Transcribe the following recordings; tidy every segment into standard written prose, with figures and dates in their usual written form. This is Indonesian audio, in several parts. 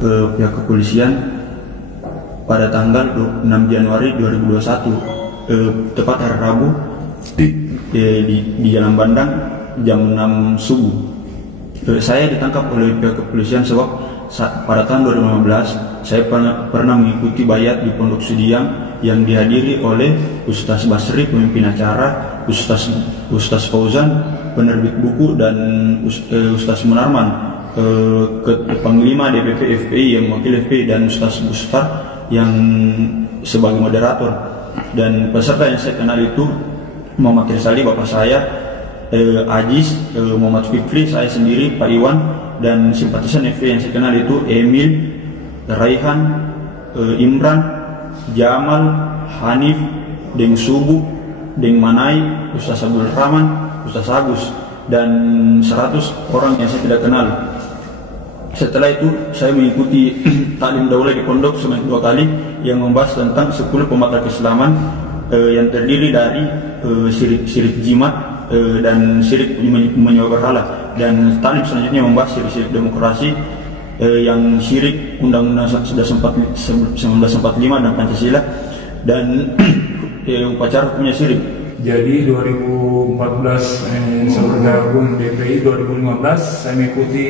ke pihak kepolisian pada tanggal 6 Januari 2021, tepat hari Rabu di Jalan Bandang jam 6 subuh. Saya ditangkap oleh pihak kepolisian sebab pada tahun 2015 saya pernah mengikuti bayat di Pondok Sudiang yang dihadiri oleh Ustaz Basri pemimpin acara, Ustaz Fauzan penerbit buku, dan Ustaz Munarman Panglima DPP FPI yang mewakili FPI, dan Ustaz Busfar yang sebagai moderator. Dan peserta yang saya kenal itu Muhammad Rizali, bapak saya, Ajis, Muhammad Fikri, saya sendiri, Pak Iwan, dan simpatisan FPI yang saya kenal itu Emil, Raihan, Imran, Jamal, Hanif, Deng Subuh, Deng Manai, Ustaz Abdul Rahman, Ustaz Agus, dan 100 orang yang saya tidak kenal. Setelah itu saya mengikuti taklim daulah di pondok sebanyak 2 kali yang membahas tentang 10 pembatal keislaman yang terdiri dari syirik jimat dan syirik menyembah berhala, dan taklim selanjutnya membahas syirik demokrasi yang syirik undang-undang 1945 dan Pancasila, dan upacara hukumnya syirik. Jadi 2014 saya bergabung DPI, 2015 saya mengikuti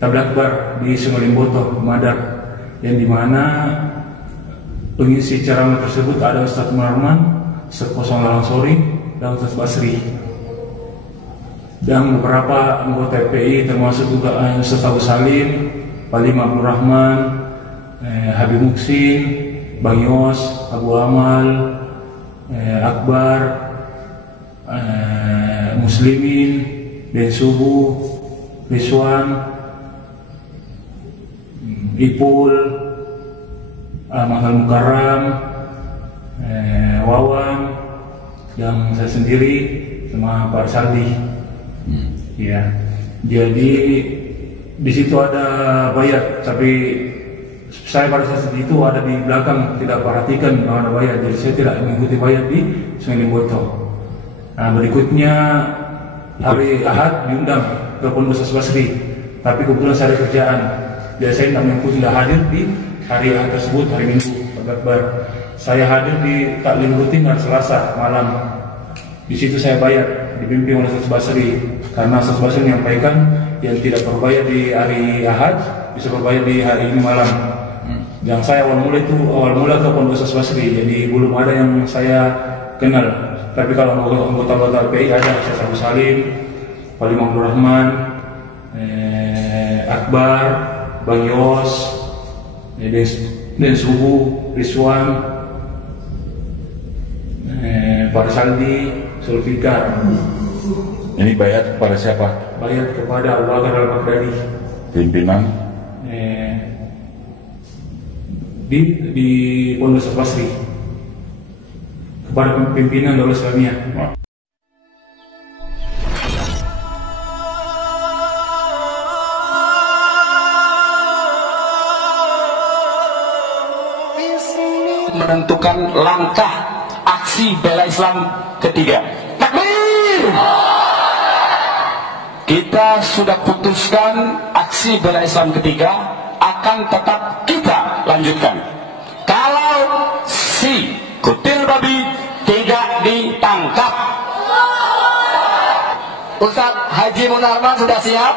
tabligh akbar di Sungai Limboto, Madar, yang dimana pengisi ceramah tersebut ada Ustaz Munarman, Ustaz Kosong Langsori, dan Ustaz Basri, dan beberapa anggota FPI termasuk juga Ustaz Abu Salim, Palim Abdul Rahman, Habib Muksin, Bang Yos, Abu Amal, Akbar, Muslimin, Ben Subuh, Rizwan, Ipul, Mahal Mukarram, Wawan, dan saya sendiri sama Pak Saldi. Ya, jadi di situ ada bayat, tapi saya pada saat itu ada di belakang, tidak perhatikan bahwa ada bayat, jadi saya tidak mengikuti bayat di Sungai Limboto. Nah, berikutnya hari Ahad diundang ke Pondok Ustaz Basri, tapi kebetulan saya ada kerjaan, jadi saya tidak mengikuti, tidak hadir di hari Ahad tersebut, hari Minggu Akbar. Saya hadir di taklim rutin hari Selasa malam. Di situ saya bayat dipimpin oleh Ustaz Basri, karena Ustaz Basri menyampaikan yang tidak berbayat di hari Ahad bisa berbayat di hari ini malam. Yang saya awal mula ke Pondok Ustaz Basri, jadi belum ada yang saya kenal. Tapi kalau anggota PI ada Ustaz Abu Salim, Palim Abdul Rahman, Akbar, Bang Yos, Den Subuh, Rizwan, Pak Saldi, Sulfikar. Ini bayat kepada siapa? Bayat kepada Abu Bakar Al-Baghdadi, pimpinan di Pondok Ustaz Basri, kepada pimpinan Daulah Islamiyah. Menentukan langkah aksi bela Islam ketiga. Takbir! Kita sudah putuskan aksi bela Islam ketiga akan tetap kita lanjutkan. Kalau si kutil babi tidak ditangkap. Ustaz Haji Munarman sudah siap?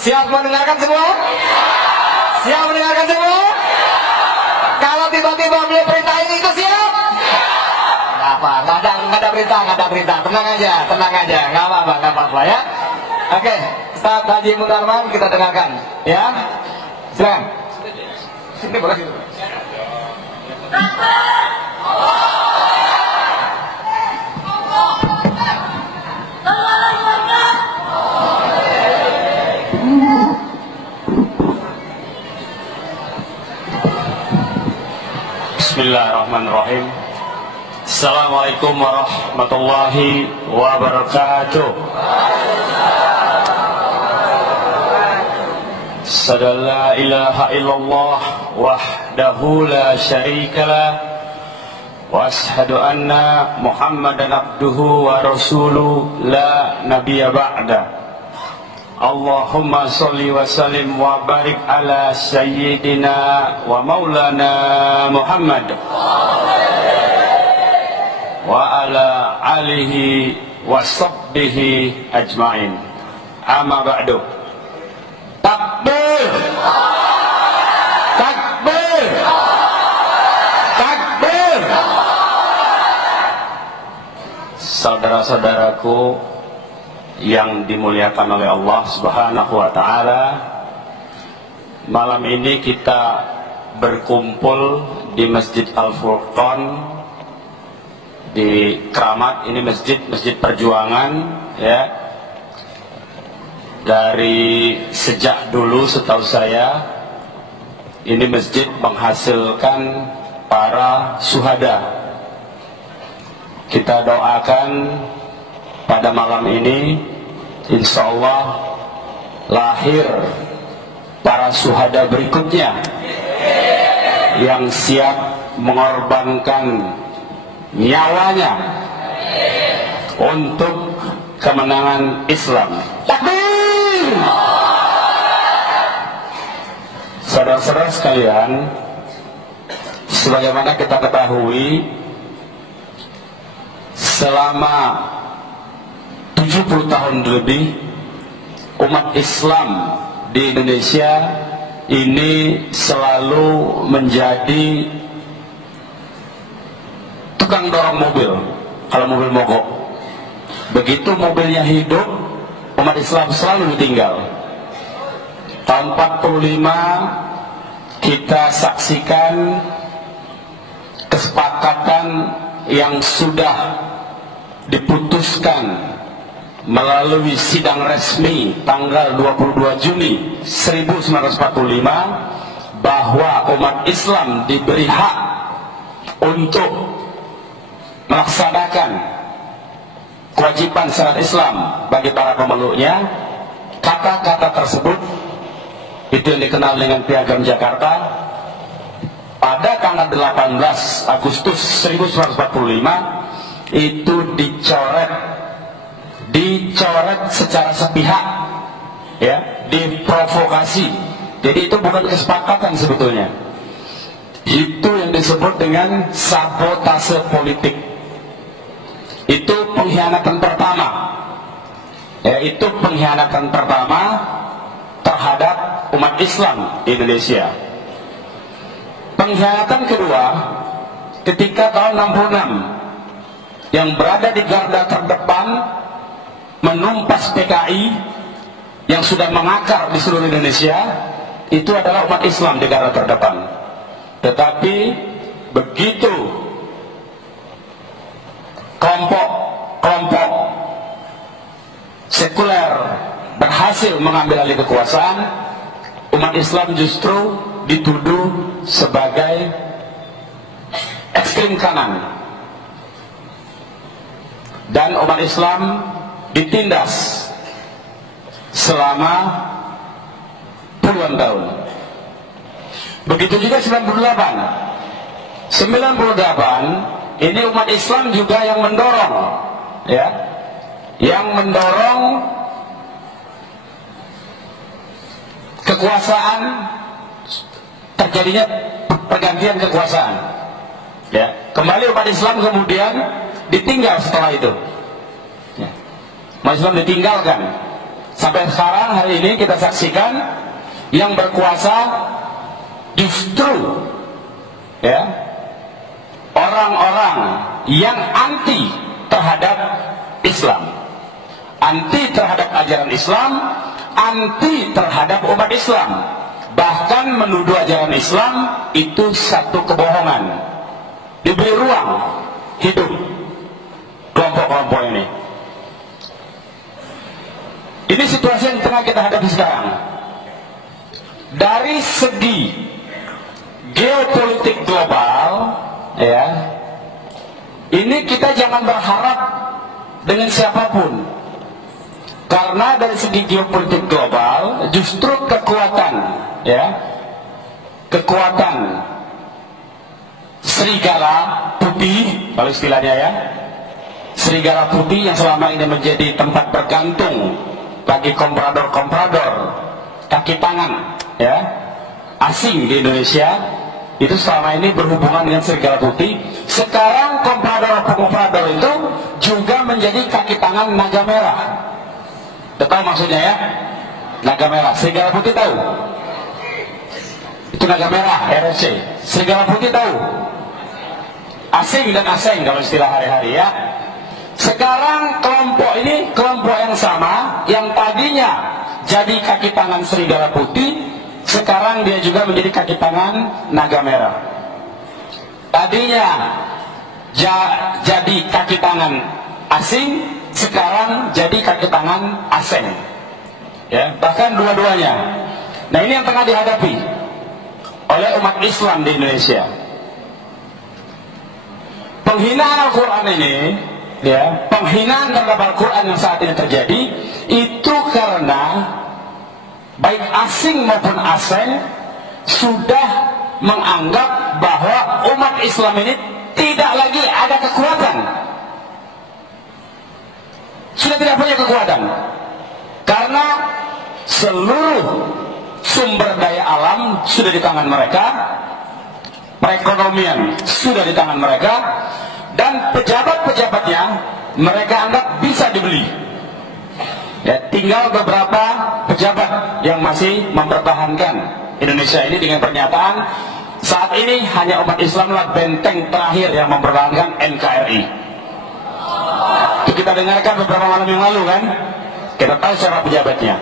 Siap mendengarkan semua? Siap mendengarkan semua? Kalau tiba-tiba beliau perintahin itu siap? Nggak apa, nggak ada perintah, tenang aja, nggak apa-apa ya. Oke, Ustaz Haji Munarman kita dengarkan, ya. Silakan. Sini boleh situ. Bismillahirrahmanirrahim. Assalamualaikum warahmatullahi wabarakatuh. Asyhadu an la ilaha illallah wahdahu la syarikalah wa asyhadu anna Muhammadan abduhu wa rasuluhu la nabiyya ba'da. Allahumma sholli wa sallim wa barik ala sayyidina wa maulana Muhammad wa ala alihi wa sahbihi ajma'in. Amma ba'du. Takbir, takbir, takbir. Saudara-saudaraku yang dimuliakan oleh Allah Subhanahu wa Ta'ala, malam ini kita berkumpul di Masjid Al-Furqan di Kramat. Ini masjid perjuangan, ya. Dari sejak dulu setahu saya ini masjid menghasilkan para syuhada. Kita doakan pada malam ini insya Allah lahir para syuhada berikutnya yang siap mengorbankan nyawanya untuk kemenangan Islam. Takbir! Saudara-saudara sekalian, sebagaimana kita ketahui, selama 70 tahun lebih umat Islam di Indonesia ini selalu menjadi tukang dorong mobil kalau mobil mogok. Begitu mobilnya hidup, umat Islam selalu ditinggal. Tahun 45 kita saksikan kesepakatan yang sudah diputuskan melalui sidang resmi tanggal 22 Juni 1945 bahwa umat Islam diberi hak untuk melaksanakan kewajiban syariat Islam bagi para pemeluknya. Kata-kata tersebut itu yang dikenal dengan Piagam Jakarta pada tanggal 18 Agustus 1945 itu dicoret secara sepihak, ya, diprovokasi. Jadi itu bukan kesepakatan sebetulnya. Itu yang disebut dengan sabotase politik. Itu pengkhianatan pertama. Ya, itu pengkhianatan pertama terhadap umat Islam di Indonesia. Pengkhianatan kedua ketika tahun 66 yang berada di garda terdepan menumpas PKI yang sudah mengakar di seluruh Indonesia, itu adalah umat Islam di garda terdepan. Tetapi begitu kelompok sekuler berhasil mengambil alih kekuasaan, umat Islam justru dituduh sebagai ekstrem kanan, dan umat Islam ditindas selama puluhan tahun. Begitu juga 98 ini umat Islam juga yang mendorong, ya, yang mendorong kekuasaan, terjadinya pergantian kekuasaan, ya. Kembali umat Islam kemudian ditinggal setelah itu, ya. Umat Islam ditinggalkan sampai sekarang. Hari ini kita saksikan yang berkuasa justru, ya, orang-orang yang anti terhadap Islam, anti terhadap ajaran Islam, anti terhadap umat Islam, bahkan menuduh ajaran Islam itu satu kebohongan. Diberi ruang hidup kelompok-kelompok ini. Ini situasi yang tengah kita hadapi sekarang. Dari segi geopolitik global, ya, ini kita jangan berharap dengan siapapun, karena dari segi geopolitik global justru kekuatan, ya, kekuatan serigala putih, kalau istilahnya, ya, serigala putih yang selama ini menjadi tempat bergantung bagi komprador-komprador kaki tangan ya asing di Indonesia itu selama ini berhubungan dengan serigala putih. Sekarang komprador itu juga menjadi kaki tangan naga merah. Tahu maksudnya ya? Naga merah, serigala putih tahu? Itu naga merah, RSC. Serigala putih tahu? Asing dan asing kalau istilah hari-hari ya. Sekarang kelompok ini kelompok yang sama, yang tadinya jadi kaki tangan serigala putih, sekarang dia juga menjadi kaki tangan naga merah. Tadinya jadi kaki tangan asing, sekarang jadi kaki tangan asing. Ya, bahkan dua-duanya. Nah, ini yang tengah dihadapi oleh umat Islam di Indonesia. Penghinaan Al-Quran ini, ya, penghinaan terhadap Al-Quran yang saat ini terjadi itu karena baik asing maupun asing sudah menganggap bahwa umat Islam ini tidak lagi ada kekuatan, sudah tidak punya kekuatan, karena seluruh sumber daya alam sudah di tangan mereka, perekonomian sudah di tangan mereka, dan pejabat-pejabatnya mereka anggap bisa dibeli. Ya, tinggal beberapa pejabat yang masih mempertahankan Indonesia ini dengan pernyataan saat ini hanya umat Islamlah benteng terakhir yang mempertahankan NKRI. Itu kita dengarkan beberapa malam yang lalu kan, kita tahu siapa pejabatnya.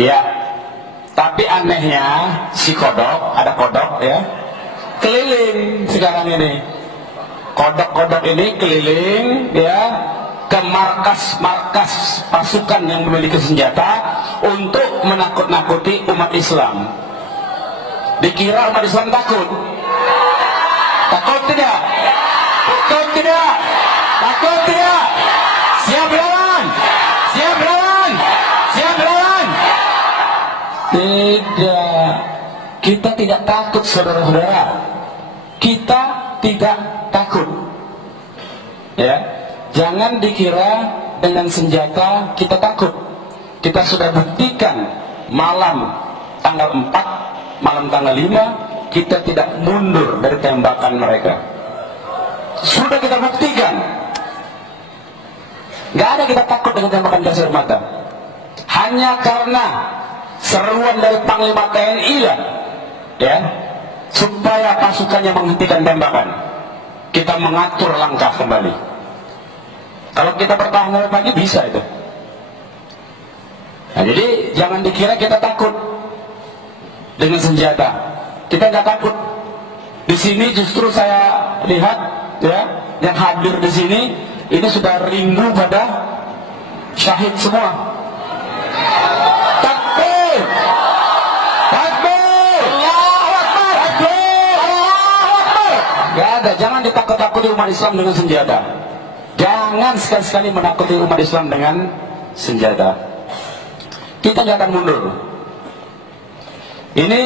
Ya, tapi anehnya si kodok, ada kodok ya, keliling sekarang ini. Kodok-kodok ini keliling ya ke markas-markas pasukan yang memiliki senjata untuk menakut-nakuti umat Islam. Dikira umat Islam takut? Takut tidak? Takut tidak? Takut tidak? Siap lawan? Siap lawan? Siap lawan? Tidak. Kita tidak takut, saudara-saudara. Kita tidak takut. Ya, jangan dikira dengan senjata kita takut. Kita sudah buktikan malam tanggal 4, malam tanggal 5, kita tidak mundur dari tembakan mereka. Sudah kita buktikan. Gak ada kita takut dengan tembakan gas air mata. Hanya karena seruan dari Panglima TNI lah, ya, supaya pasukannya menghentikan tembakan, kita mengatur langkah kembali. Kalau kita bertahan dari pagi bisa itu. Nah, jadi jangan dikira kita takut dengan senjata. Kita nggak takut. Di sini justru saya lihat ya, yang hadir di sini ini sudah rindu pada syahid semua. Takbir! Takbir! Allahu Akbar! Takbir! Allahu Akbar! Gak ada, jangan ditakut-takuti umat Islam dengan senjata. Jangan sekali-sekali menakuti umat Islam dengan senjata. Kita gak akan mundur. Ini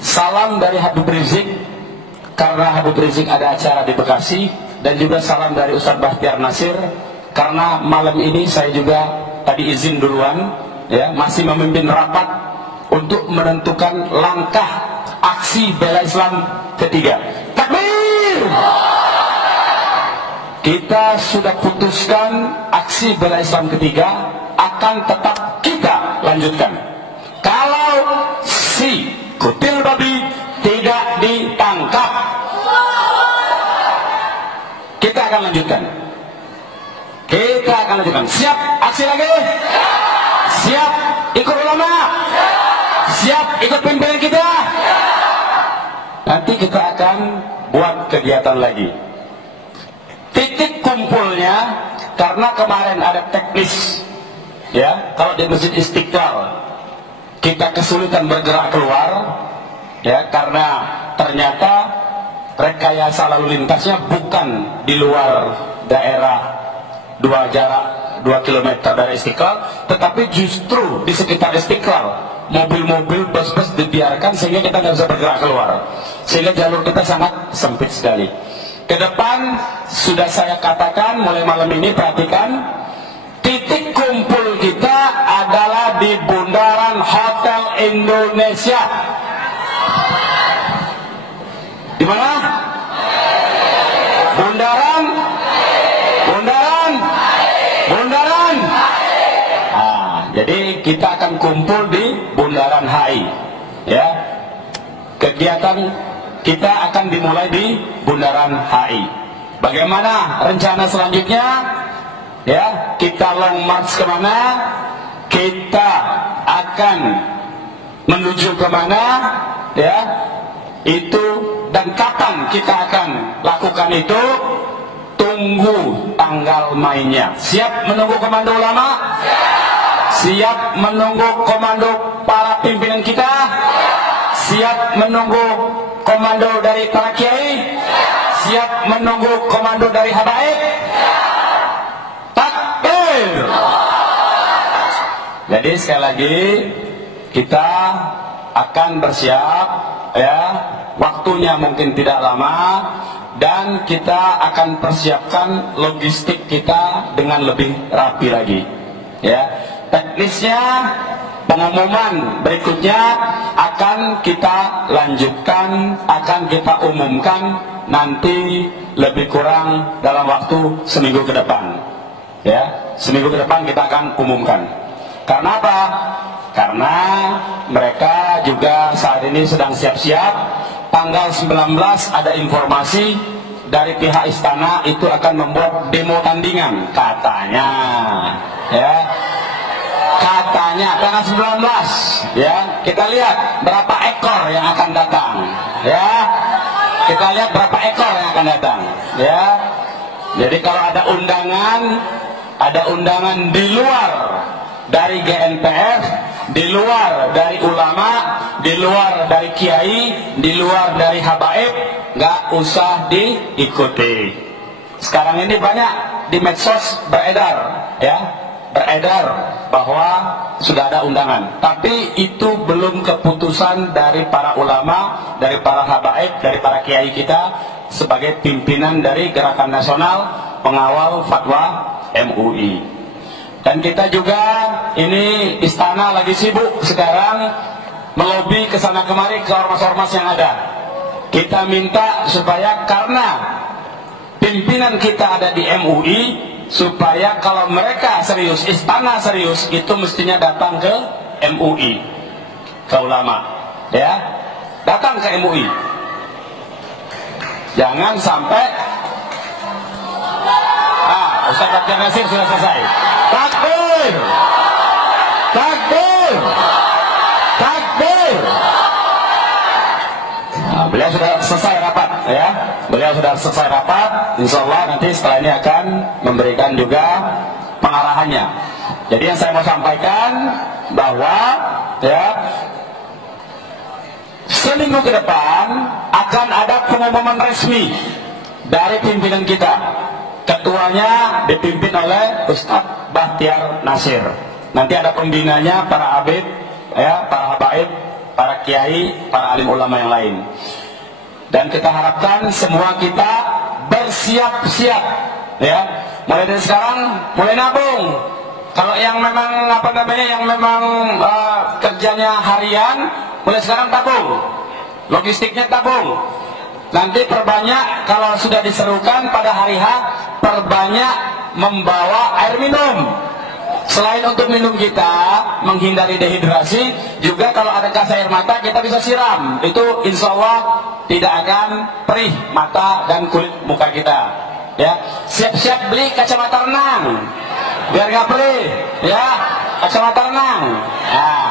salam dari Habib Rizik, karena Habib Rizik ada acara di Bekasi, dan juga salam dari Ustadz Bahtiar Nasir, karena malam ini saya juga tadi izin duluan, ya, masih memimpin rapat untuk menentukan langkah aksi bela Islam ketiga. Takbir! Kita sudah putuskan aksi bela Islam ketiga akan tetap kita lanjutkan. Kalau si kutil babi tidak ditangkap, kita akan lanjutkan. Kita akan lanjutkan. Siap aksi lagi? Siap ikut ulama? Siap ikut pimpinan kita? Nanti kita akan buat kegiatan lagi. Titik kumpulnya, karena kemarin ada teknis, ya, kalau di Masjid Istiqlal kita kesulitan bergerak keluar, ya, karena ternyata rekayasa lalu lintasnya bukan di luar daerah jarak 2 km dari Istiqlal, tetapi justru di sekitar Istiqlal mobil-mobil, bus-bus dibiarkan sehingga kita nggak bisa bergerak keluar, sehingga jalur kita sangat sempit sekali. Ke depan sudah saya katakan mulai malam ini, perhatikan, titik kita adalah di Bundaran Hotel Indonesia. Di mana? Bundaran. Jadi kita akan kumpul di Bundaran HI. Ya. Kegiatan kita akan dimulai di Bundaran HI. Bagaimana rencana selanjutnya? Ya, kita long march kemana? Kita akan menuju kemana? Ya, itu dan kapan kita akan lakukan itu? Tunggu tanggal mainnya. Siap menunggu komando ulama? Siap menunggu komando para pimpinan kita? Siap menunggu komando dari para kiai? Siap menunggu komando dari habaib? Takbir! Jadi sekali lagi kita akan bersiap, ya. Waktunya mungkin tidak lama dan kita akan persiapkan logistik kita dengan lebih rapi lagi, ya. Teknisnya pengumuman berikutnya akan kita lanjutkan, akan kita umumkan nanti lebih kurang dalam waktu seminggu ke depan. Ya, seminggu ke depan kita akan umumkan. Karena apa? Karena mereka juga saat ini sedang siap-siap. Tanggal 19 ada informasi dari pihak istana itu akan membuat demo tandingan katanya. Ya. Katanya tanggal 19, ya, kita lihat berapa ekor yang akan datang, ya, kita lihat berapa ekor yang akan datang, ya. Jadi kalau ada undangan di luar dari GNPF, di luar dari ulama, di luar dari kiai, di luar dari habaib, nggak usah diikuti. Sekarang ini banyak di medsos beredar, ya. Beredar bahwa sudah ada undangan, tapi itu belum keputusan dari para ulama, dari para habaib, dari para kiai kita sebagai pimpinan dari Gerakan Nasional Pengawal Fatwa MUI. Dan kita juga ini istana lagi sibuk sekarang melobi ke sana kemari ke ormas-ormas yang ada. Kita minta supaya karena pimpinan kita ada di MUI, supaya kalau mereka serius, istana serius, itu mestinya datang ke MUI, ke ulama, ya, datang ke MUI. Jangan sampai Ustaz Baktiar Nasir sudah selesai. Takbir, takbir, takbir. Nah, beliau sudah selesai rapat, ya. Beliau sudah selesai rapat. Insya Allah nanti setelah ini akan memberikan juga pengarahannya. Jadi yang saya mau sampaikan bahwa, ya, seminggu ke depan akan ada pengumuman resmi dari pimpinan kita. Ketuanya dipimpin oleh Ustadz Baktiar Nasir. Nanti ada pembinanya para abid, ya, para habaib, para kiai, para alim ulama yang lain. Dan kita harapkan semua kita bersiap-siap, ya. Mulai dari sekarang, mulai nabung. Kalau yang memang yang memang kerjanya harian, mulai sekarang tabung. Logistiknya tabung. Nanti perbanyak kalau sudah diserukan pada hari H, perbanyak membawa air minum. Selain untuk minum kita menghindari dehidrasi, juga kalau ada gas air mata kita bisa siram. Itu insya Allah tidak akan perih mata dan kulit muka kita. Ya, siap-siap beli kacamata renang biar nggak perih. Ya, kacamata renang. Nah,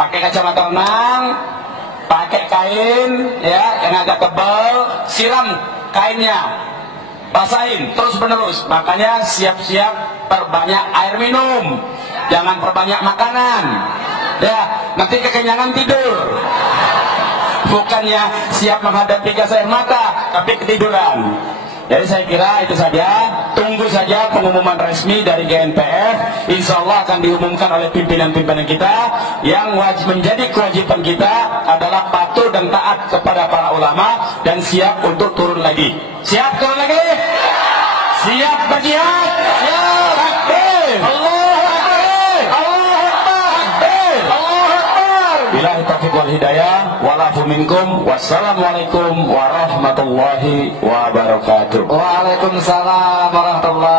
pakai kacamata renang, pakai kain, ya, yang agak tebal, siram kainnya, basahin terus menerus. Makanya siap-siap perbanyak air minum, jangan perbanyak makanan, ya, nanti kekenyangan tidur. Bukannya siap menghadapi gas air mata tapi ketiduran. Jadi saya kira itu saja. Tunggu saja pengumuman resmi dari GNPF. Insya Allah akan diumumkan oleh pimpinan-pimpinan kita. Yang menjadi kewajiban kita adalah patuh dan taat kepada para ulama dan siap untuk turun lagi. Siap turun lagi? Siap berjihad? Ya Takbir! Allahu Akbar! taufiq wal hidayah. Walafu minkum. Wassalamualaikum warahmatullahi wabarakatuh. Waalaikumsalam warahmatullahi